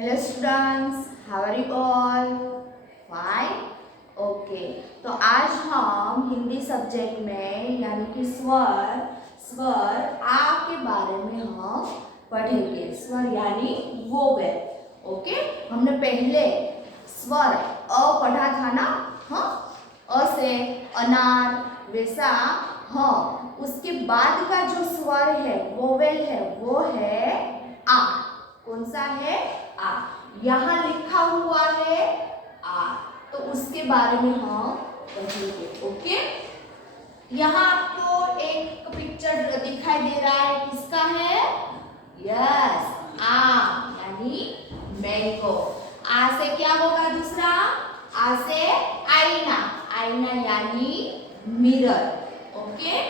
Hello students, how are you all? Fine, okay. तो आज हम हिंदी सब्जेक्ट में यानी कि स्वर स्वर आ के बारे में हम पढ़ेंगे। स्वर यानी वोवेल। ओके, हमने पहले स्वर अ पढ़ा था ना। हाँ, अ से अनार वैसा। हाँ, उसके बाद का जो स्वर है वोवेल है वो है आ। कौन सा है? आ। यहाँ लिखा हुआ है आ, तो उसके बारे में हम पढ़ेंगे। ओके, यहाँ आपको एक पिक्चर दिखाई दे रहा है, किसका है? यस, आम यानी मैंगो। आ से क्या होगा दूसरा? आ से आईना, आईना यानी मिरर। ओके,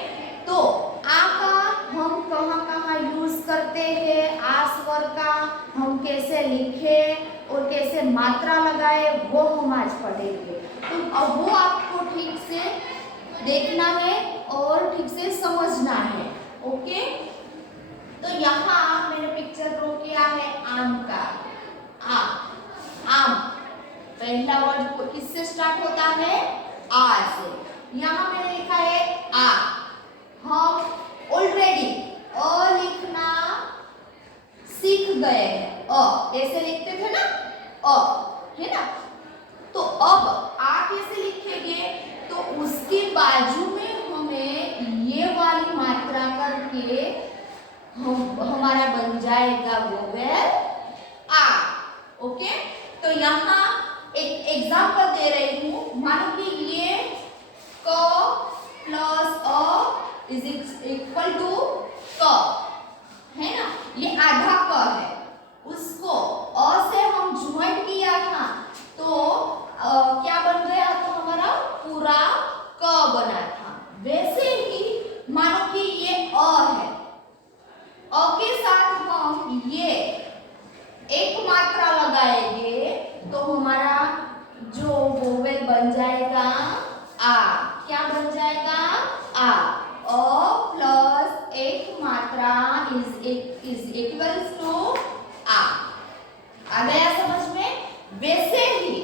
तो आ का हम कहाँ कहाँ यूज करते हैं? आ स्वर का हम कैसे लिखे और कैसे मात्रा लगाए वो हम आज पढ़ेंगे। तो अब वो आपको ठीक से देखना है और ठीक से समझना है। ओके, तो यहाँ मैंने पिक्चर ड्रॉ किया है आम का। आ, आम पहला वर्ड किससे स्टार्ट होता है? आ से। यहाँ मैंने लिखा है आ। हम ऑलरेडी अ लिखना सीख गए हैं। अ ऐसे लिखते थे ना, अ, है ना। तो अब आ कैसे लिखेंगे? तो उसके बाजू में हमें ये वाली मात्रा करके हमारा बन जाएगा वोवेल आ। ओके, तो यहाँ एक एग्जांपल दे रही हूँ। मानो कि ये k plus a is equal to k है ना, ये आधा क है। उसको अ से हम ज्वाइन किया था तो क्या बन गया? तो हमारा पूरा क बना था। वैसे ही मानो कि ये अ है, अ के साथ हम ये एक मात्रा लगाएंगे तो हमारा जो वोवेल बन जाएगा आ। क्या बन जाएगा? आ। अ प्लस एक मात्रा इज इक्वल्स टू आ। आ गया समझ में? वैसे ही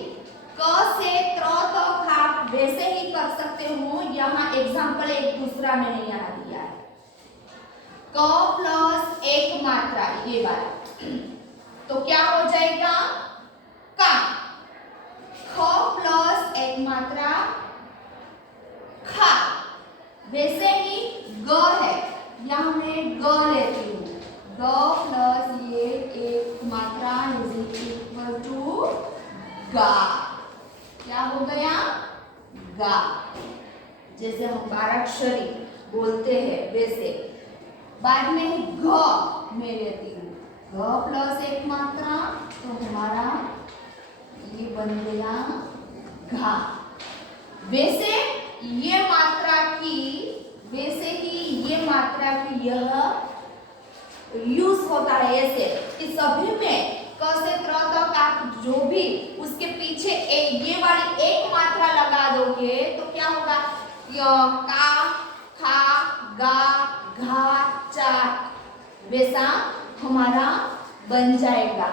क से त्र तक आप वैसे ही कर सकते हो। यहाँ एग्जांपल एक दूसरा मैंने यहाँ दिया है, क प्लस एक मात्रा ये वाला, तो क्या हो जाएगा? का। ख प्लस एक मात्रा खा। वैसे ही ग है, यहाँ मैं ग लेती हूँ। ग प्लस ये एक मात्रा इज इक्वल टू गा। क्या हो गया? गा। जैसे हम बाराक्षरी बोलते हैं वैसे। बाद में घ मैं लेती हूँ, घ प्लस एक मात्रा तो हमारा ये बन गया घा। वैसे ये मात्रा की, वैसे ही ये मात्रा की यह यूज होता है ऐसे कि सभी में क से त्र तक आप जो भी उसके पीछे ये वाली एक मात्रा लगा दोगे तो क्या होगा? का, खा, गा, घा, चा वैसा हमारा बन जाएगा।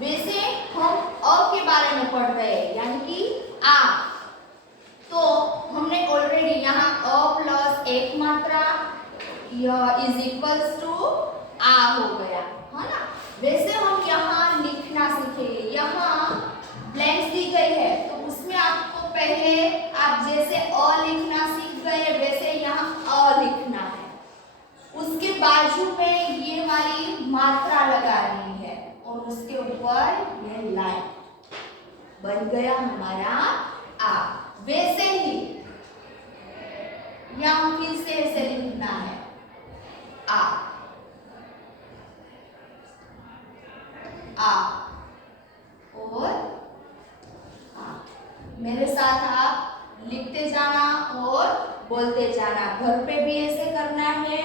वैसे हम अ के बारे में पढ़ रहे हैं यानी कि आ। तो हमने ऑलरेडी यहाँ अ प्लस एक मात्रा इज इक्वल्स टू आ हो गया है ना। वैसे हम यहाँ लिखना सीखेंगे। यहाँ ब्लैंक्स दी गई है तो उसमें आपको पहले आप जैसे अ लिखना सीख गए वैसे यहाँ अ लिखना है। उसके बाजू में ये वाली मात्रा लगानी है और उसके ऊपर ये लाइन बन गया हमारा आ। वैसे ही यहाँ फिर से ऐसे लिखना है आ, आ और आ। मेरे साथ आप लिखते जाना और बोलते जाना। घर पे भी ऐसे करना है।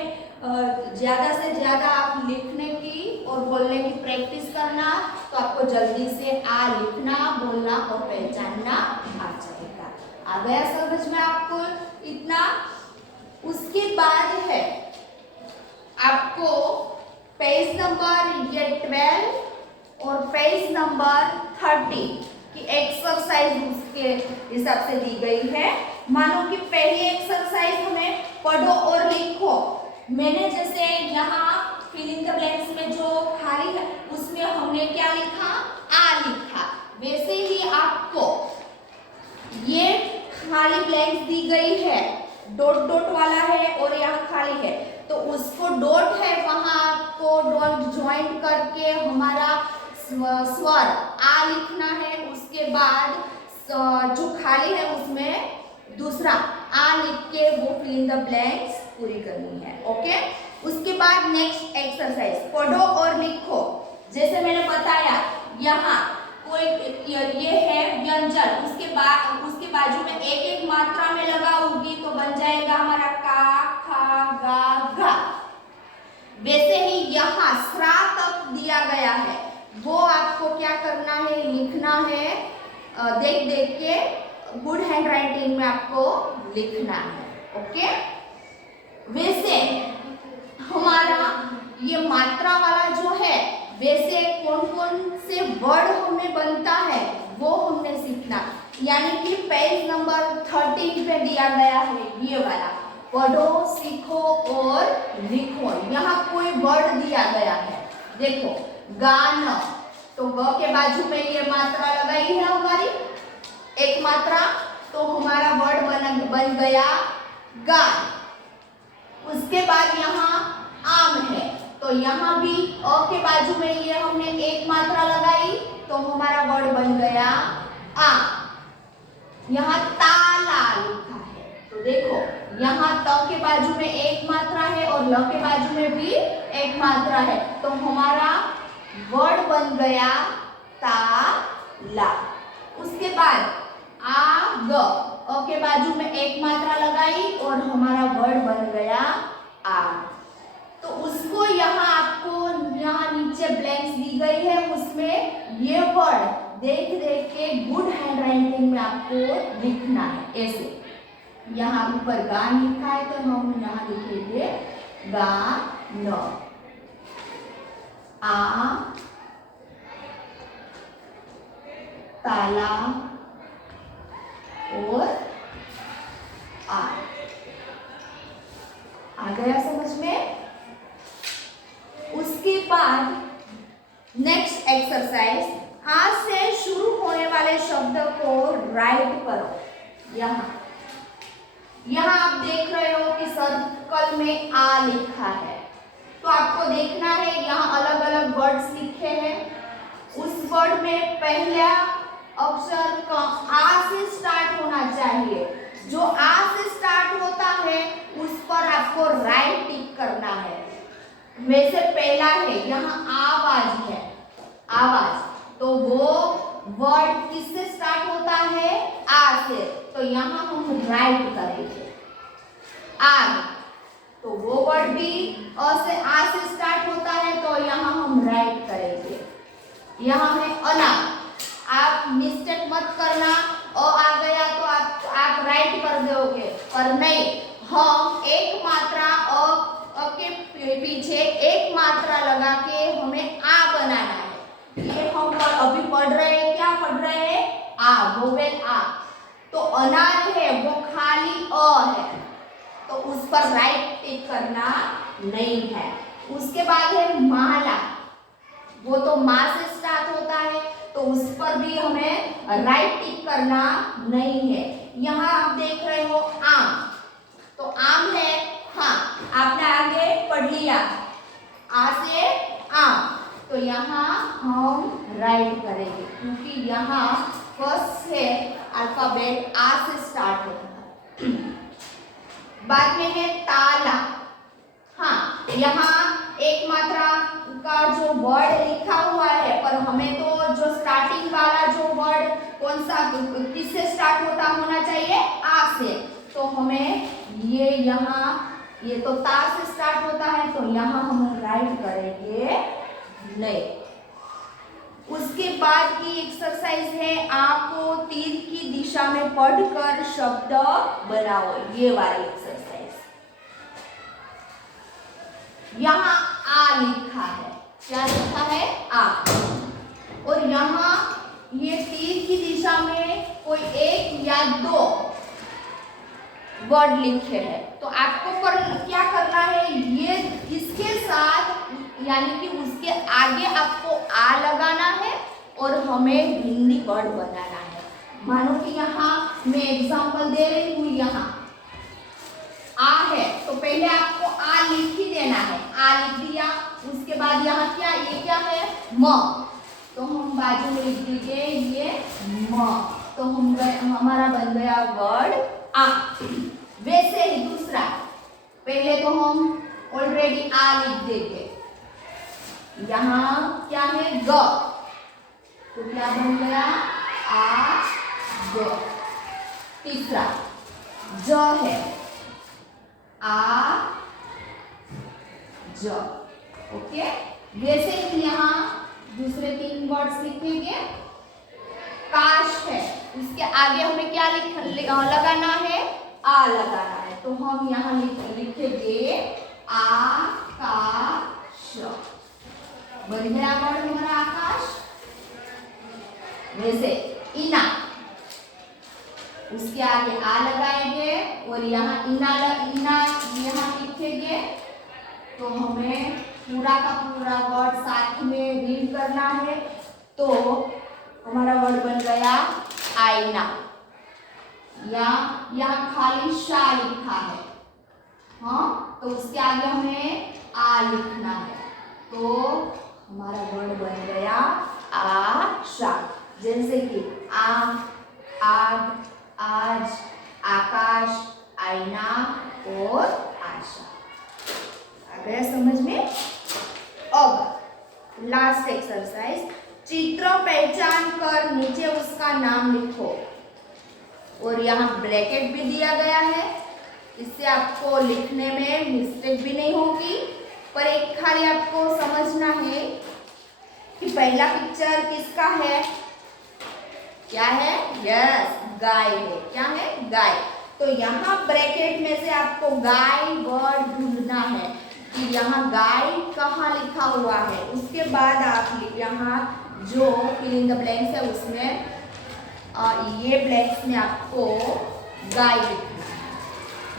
ज्यादा से ज्यादा आप लिखने की और बोलने की प्रैक्टिस करना तो आपको जल्दी से आ लिखना, बोलना और पहचानना आ जाएगा। आ गया समझ में आपको इतना? उसके बाद है आपको पेज नंबर ये 12 और पेज नंबर 30 की एक्सरसाइज उसके हिसाब से दी गई है। मानो कि पहली एक्सरसाइज हमें पढ़ो और लिखो। मैंने जैसे यहाँ फिल इन द ब्लैंक्स में जो खाली है उसमें हमने क्या लिखा, आ लिखा। वैसे ही आपको ये खाली ब्लैंक्स दी गई है, डॉट डॉट वाला है और यहाँ खाली है, तो उसको डॉट है वहां को डॉट ज्वाइन करके हमारा स्वर आ लिखना है। उसके बाद जो खाली है उसमें दूसरा आ लिख के वो फिल इन द ब्लैंक्स पूरी करनी है। ओके, उसके बाद नेक्स्ट एक्सरसाइज पढ़ो और लिखो। जैसे मैंने बताया यहाँ कोई ये है व्यंजन, उसके बाजू में एक एक मात्रा में लगाऊंगी तो बन जाएगा हमारा का, खा, गा, घा। वैसे ही यहाँ स्रा तक दिया गया है, वो आपको क्या करना है, लिखना है। देख देख के गुड हैंड राइटिंग में आपको लिखना है। ओके, वैसे हमारा ये मात्रा वाला जो है, वैसे कौन कौन से वर्ड हमें बनता है वो हमने सीखना। यानी कि पेज नंबर 13 पे दिया गया है ये वाला, पढ़ो, सीखो और लिखो। यहाँ कोई वर्ड दिया गया है, देखो गान, तो ग के बाजू में ये मात्रा लगाई है हमारी, एक मात्रा, तो हमारा वर्ड बन गया गान। उसके बाद यहाँ आम है, तो यहाँ भी अ के बाजू में ये हमने एक मात्रा लगाई तो हमारा वर्ड बन गया आम। यहाँ ताला लिखा है, तो देखो यहाँ त के बाजू में एक मात्रा है और ल के बाजू में भी एक मात्रा है, तो हमारा वर्ड बन गया ताला। उसके बाद आग, अ के बाजू में एक मात्रा लगाई और हमारा वर्ड बन गया आग। तो उसको यहाँ आपको यहाँ नीचे ब्लैंक्स दी गई है, उसमें ये वर्ड देख देख के गुड हैंड राइटिंग में आपको लिखना है। ऐसे यहाँ ऊपर गान लिखा है तो हम यहाँ लिखेंगे गान, आ ताला और आ गया समझ में। उसके बाद नेक्स्ट एक्सरसाइज, आ से शुरू होने वाले शब्द को राइट करो। यहाँ आप देख रहे हो कि सर्कल में आ लिखा है, तो आपको देखना है यहाँ अलग अलग वर्ड्स लिखे हैं। उस वर्ड में पहला अक्षर का आ से स्टार्ट होना चाहिए। जो आ से स्टार्ट होता है उस पर आपको राइट टिक करना है। वैसे पहला है यहाँ आवाज है, आवाज, तो वो वर्ड किससे स्टार्ट होता है, आ से, तो यहाँ हम राइट करेंगे। आग, तो वो वर्ड भी आ से स्टार्ट होता है, तो यहाँ हम राइट करेंगे। यहाँ है अनार, आप मिस्टेक मत करना, आ गया तो आप राइट कर दोगे, पर नहीं, हम एक मात्रा अ के पीछे एक मात्रा लगा के हमें आ बनाना है। ये हम अभी पढ़ रहे हैं, क्या पढ़ रहे हैं, आ, वोवेल आ। तो अनार है वो खाली अ है, तो उस पर राइट टिक करना नहीं है। उसके बाद है माला, वो तो माँ से स्टार्ट होता है, तो उस पर भी हमें राइट टिक करना नहीं है। यहाँ आप देख रहे हो आम, तो आम है, हाँ आपने आगे पढ़ लिया, आ से आम, तो यहाँ हम राइट करेंगे क्योंकि यहाँ फर्स्ट है अल्फाबेट आ से स्टार्ट होता है। बाद में है ताला, हाँ यहाँ एक मात्रा का जो वर्ड लिखा हुआ है, पर हमें तो जो स्टार्टिंग वाला जो वर्ड कौन सा किससे स्टार्ट होना चाहिए, आ से, तो हमें ये यहाँ ये तो ता से स्टार्ट होता है, तो यहाँ हम राइट करेंगे नहीं। उसके बाद की एक्सरसाइज है, आपको तीर की दिशा में पढ़कर शब्द बनाओ, ये वाली एक्सरसाइज। यहाँ आ लिखा है, क्या लिखा है, आ, या 2 वर्ड लिखे हैं, तो आपको क्या करना है, ये इसके साथ यानी कि उसके आगे आपको आ लगाना है और हमें हिंदी वर्ड बनाना है। मानो कि यहाँ मैं एग्जांपल दे रही हूँ, यहाँ आ है तो पहले आपको आ लिख ही देना है, आ लिख दिया, उसके बाद यहाँ क्या, ये क्या है, म, तो हम बाजू में लिख देंगे ये म, तो हमारा बन गया वर्ड आ। वैसे ही दूसरा, पहले तो हम ऑलरेडी आ लिख देंगे, यहाँ क्या है ग, तो क्या बन गया आ ग। तीसरा ज है, आ ज। ओके, वैसे ही यहाँ दूसरे 3 वर्ड्स लिखेंगे। काश है, उसके आगे हमें क्या लगाना है, आ लगाना है, तो हम यहाँ लिखेंगे आकाश। बन गया वर्ड हमारा आकाश। वैसे इना, उसके आगे आ लगाएंगे और यहाँ इना यहाँ लिखेंगे, तो हमें पूरा का पूरा वर्ड साथ में रीड करना है, तो हमारा वर्ड बन गया आईना। यहाँ खाली शा लिखा है, हाँ, तो उसके आगे हमें आ लिखना है, तो हमारा वर्ड बन गया आशा। जैसे कि आग, आज, आकाश, आईना और आशा। आ गया समझ में? अब लास्ट एक्सरसाइज, चित्र पहचान कर नीचे उसका नाम लिखो, और यहाँ ब्रैकेट भी दिया गया है, इससे आपको लिखने में मिस्टेक भी नहीं होगी। पर एक खाली आपको समझना है कि पहला पिक्चर किसका है, क्या है, यस गाय है, क्या है, गाय। तो यहाँ ब्रैकेट में से आपको गाय वर्ड ढूंढना है कि यहाँ गाय कहाँ लिखा हुआ है। उसके बाद आप यहाँ जो फिल इन द ब्लैंक्स है उसमें ये ब्लैंक्स में आपको गाय लिखना है।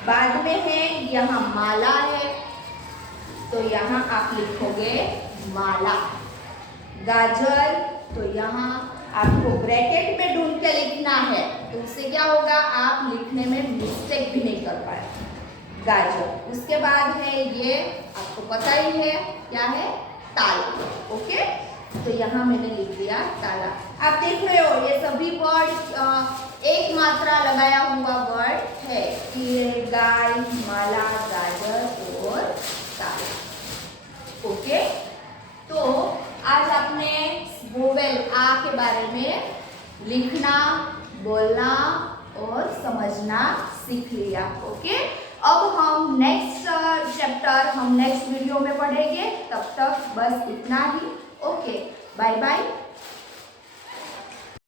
बाद में है यहाँ माला है, तो यहाँ आप लिखोगे माला। गाजर, तो यहाँ आपको ब्रैकेट में ढूंढ के लिखना है, तो उससे क्या होगा, आप लिखने में मिस्टेक भी नहीं कर पाए। गाजर। उसके बाद है ये, आपको पता ही है क्या है, ताला। ओके, तो यहाँ मैंने लिख दिया ताला। आप देख रहे हो ये सभी वर्ड एक मात्रा लगाया हुआ वर्ड है, कि गाय, माला, गाजर और ताला। ओके, तो आज आपने वोवेल आ के बारे में लिखना, बोलना और समझना सीख लिया। ओके, अब हम नेक्स्ट चैप्टर हम नेक्स्ट वीडियो में पढ़ेंगे। तब तक बस इतना ही। Okay, bye bye.